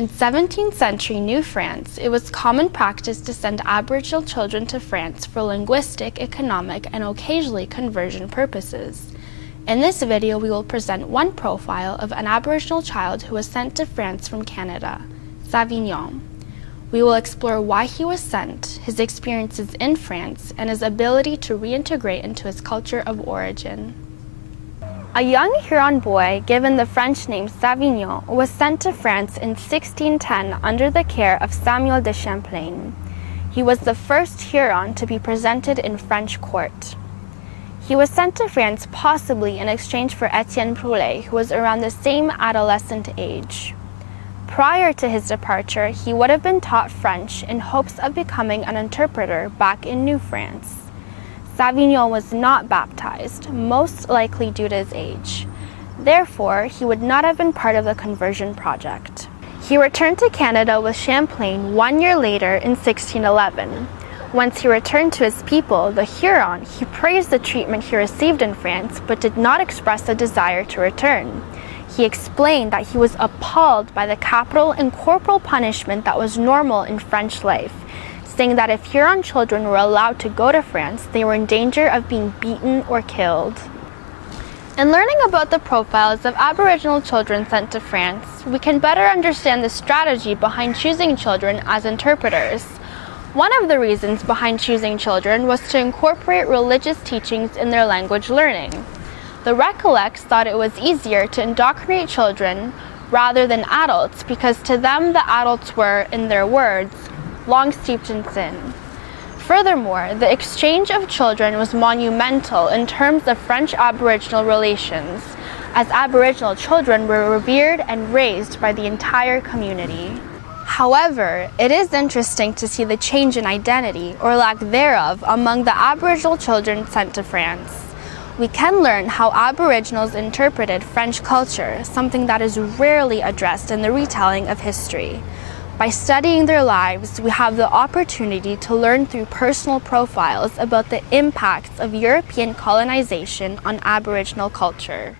In 17th century New France, it was common practice to send Aboriginal children to France for linguistic, economic, and occasionally conversion purposes. In this video, we will present one profile of an Aboriginal child who was sent to France from Canada, Savignon. We will explore why he was sent, his experiences in France, and his ability to reintegrate into his culture of origin. A young Huron boy given the French name Savignon was sent to France in 1610 under the care of Samuel de Champlain. He was the first Huron to be presented in French court. He was sent to France possibly in exchange for Etienne Poulet, who was around the same adolescent age. Prior to his departure, he would have been taught French in hopes of becoming an interpreter back in New France. Savignon was not baptized, most likely due to his age. Therefore, he would not have been part of the conversion project. He returned to Canada with Champlain 1 year later in 1611. Once he returned to his people, the Huron, he praised the treatment he received in France, but did not express a desire to return. He explained that he was appalled by the capital and corporal punishment that was normal in French life, saying that if Huron children were allowed to go to France, they were in danger of being beaten or killed. In learning about the profiles of Aboriginal children sent to France, we can better understand the strategy behind choosing children as interpreters. One of the reasons behind choosing children was to incorporate religious teachings in their language learning. The Recollects thought it was easier to indoctrinate children rather than adults because to them the adults were, in their words, long steeped in sin. Furthermore, the exchange of children was monumental in terms of French-Aboriginal relations, as Aboriginal children were revered and raised by the entire community. However, it is interesting to see the change in identity, or lack thereof, among the Aboriginal children sent to France. We can learn how Aboriginals interpreted French culture, something that is rarely addressed in the retelling of history. By studying their lives, we have the opportunity to learn through personal profiles about the impacts of European colonization on Aboriginal culture.